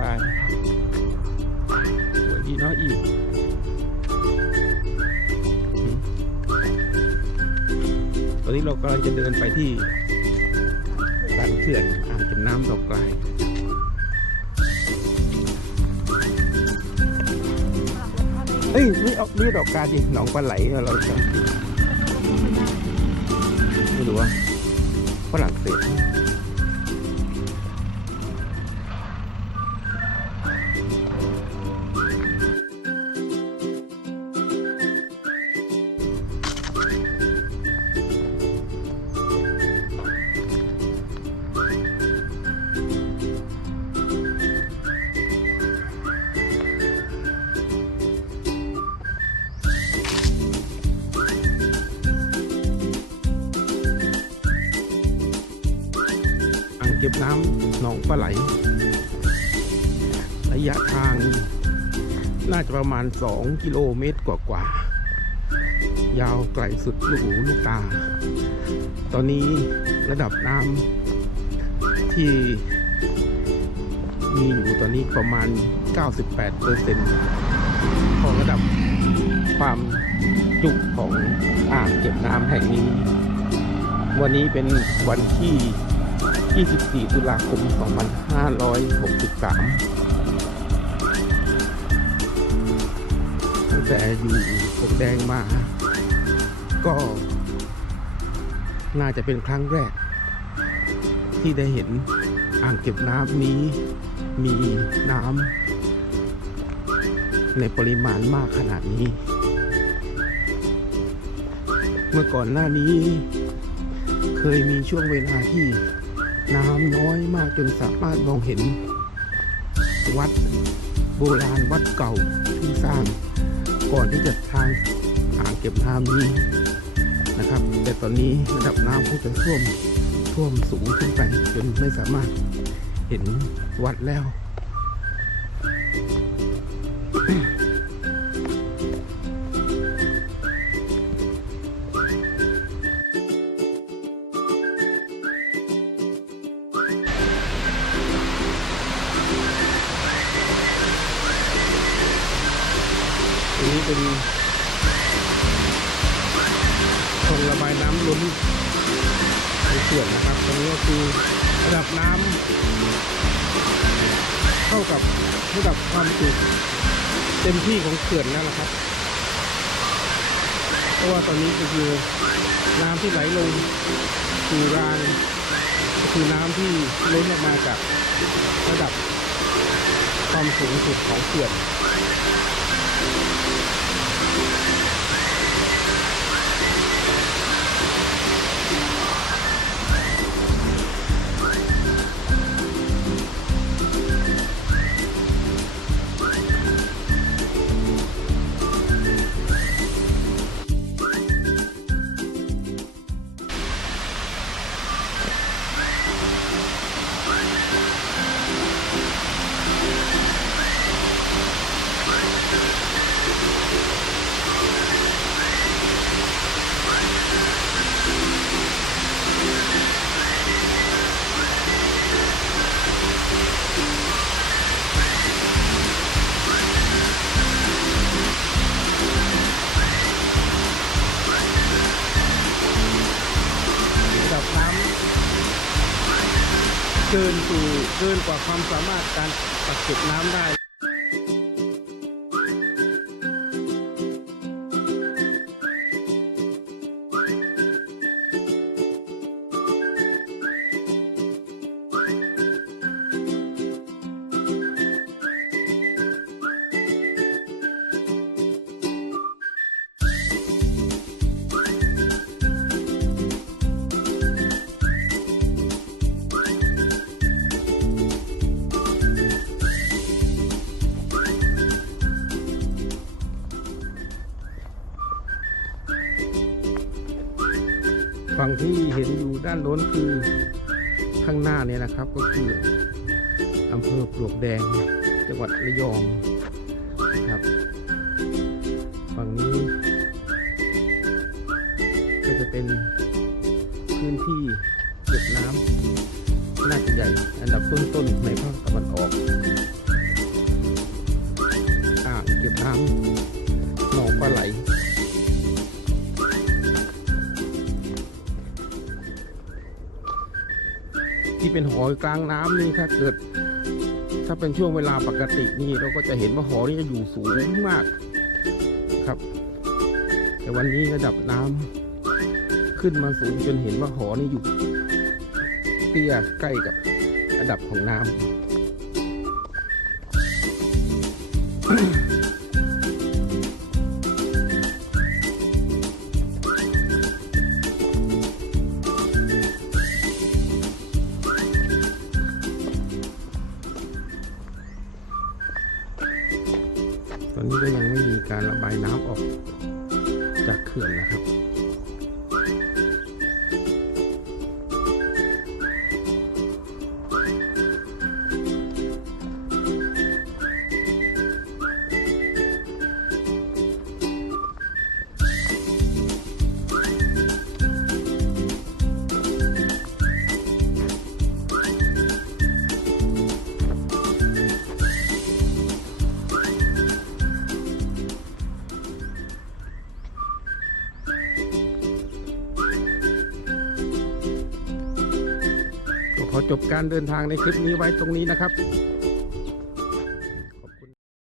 ไปสวยดีเนาะอีกตอนนี้เรากำลังจะเดินไปที่สันเขื่อนอ่างเก็บน้ำดอกไกลเอ้ยไม่เอาไม่ดอกกาดิหนองปลาไหลเราจำไม่รู้ว่าฝรั่งเศส เก็บน้ำหนองปลาไหล ระยะทางน่าจะประมาณ 2 กิโลเมตรกว่าๆ ยาวไกลสุดลูกหูลูกตา ตอนนี้ระดับน้ำที่มีอยู่ตอนนี้ประมาณ 98เปอร์เซ็นต์ของระดับความจุของอ่างเก็บน้ำแห่งนี้ วันนี้เป็นวันที่ 24 ตุลาคม 2563 ตั้งแต่อยู่ปกแดงมา ก็ น่าจะเป็นครั้งแรก ที่ได้เห็นอ่างเก็บน้ำนี้มีน้ำในปริมาณมากขนาดนี้ เมื่อก่อนหน้านี้ เคยมีช่วงเวลาที่ น้ำน้อยมากจนสามารถมองเห็น วัดโบราณวัดเก่าที่สร้าง ก่อนที่จะทางอ่างเก็บน้ำนี้นะครับ แต่ตอนนี้ระดับน้ำก็จะท่วมท่วมสูงขึ้นไปจนไม่สามารถเห็นวัดแล้ว เป็นคนระบายน้ำล้นในเขื่อนนะครับ ตรงนี้ก็คือระดับน้ำเท่ากับระดับความจุเต็มที่ของเขื่อนแล้วนะครับ เพราะว่าตอนนี้ก็คือน้ำที่ไหลลงสู่รางก็คือน้ำที่ล้นออกมาจากระดับความสูงสุดของเขื่อน เกินสู่เกินกว่าความสามารถการกักเก็บน้ำได้ ฝั่งที่เห็นอยู่ด้านโน้นคือข้างหน้าเนี่ยนะครับ ก็คืออำเภอปลวกแดง จังหวัดระยองครับฝั่งนี้ ก็จะเป็นพื้นที่เก็บน้ำน่าจะใหญ่ อันดับต้นๆในภาคตะวันออกอ่างเก็บน้ำ ที่เป็นหอกลางน้ำนี่ถ้าเกิด ถ้าเป็นช่วงเวลาปกตินี่เราก็จะเห็นว่าหอนี่จะอยู่สูงมากครับ แต่วันนี้ระดับน้ำขึ้นมาสูงจนเห็นว่าหอนี่อยู่เตี้ยใกล้กับระดับของน้ำ การระบายน้ำออกจากเขื่อนนะครับ ขอจบการเดินทางในคลิปนี้ไว้ตรงนี้นะครับ